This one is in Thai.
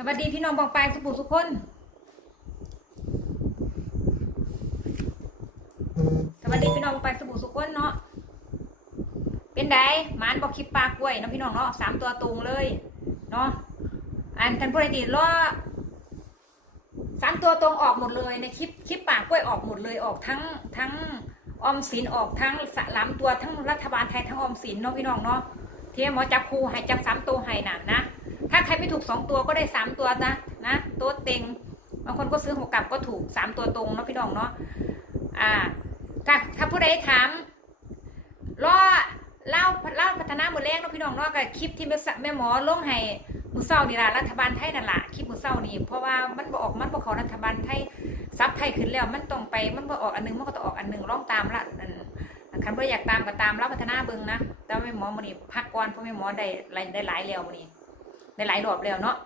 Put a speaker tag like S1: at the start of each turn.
S1: สวัสดีพี่น้องบองปลายสุขุทุกคน สวัสดีพี่น้องบองปลายสุขุทุกคนเนาะ เป็นไดหมานบอกคลิปปลากล้วยเนาะพี่น้องเนาะสามตัวตรงเลย เนาะ อันท่านผู้ใดดีรอสามตัวตรงออกหมดเลยในคลิปคลิปปากกล้วยออกหมดเลยออกทั้งทั้งออมสินออกทั้งสลามตัวทั้งรัฐบาลไทยทั้งออมสินเนาะพี่น้องเนาะที่หมอจับครูให้จับสามตัวให้น่ะนะ ถ้าใครไม่ถูกสองตัวก็ได้สามตัวนะนะตัวเต็งบางคนก็ซื้อหกกลับก็ถูกสามตัวตรงเนาะพี่น้องเนาะอ่าถ้าถ้าผู้ใดถามรอเล่าเล่าพัฒนาหมือแรกเนาะพี่น้องเนาะกับคลิปที่แม่สะแม่หมอลงให้มือเศร้านี่ละรัฐบาลไทยนั่นละคลิปมือเศร้านี่เพราะว่ามันบออกมันบอเขารัฐบาลไทยซับไทยขึ้นแล้วมันต้องไปมันบอออกอันหนึงมันก็ต้องออกอันหนึงร้องตามละอันคันบ่ออยากตามก็ตามรับพัฒนาเบิงนะแต่ว่าแม่หมอมื้อนี้พักก่อนเพราะแม่หมอได้ได้ได้หลายแล้วมื้อนี้ได้ หลายรอบแล้วเนาะ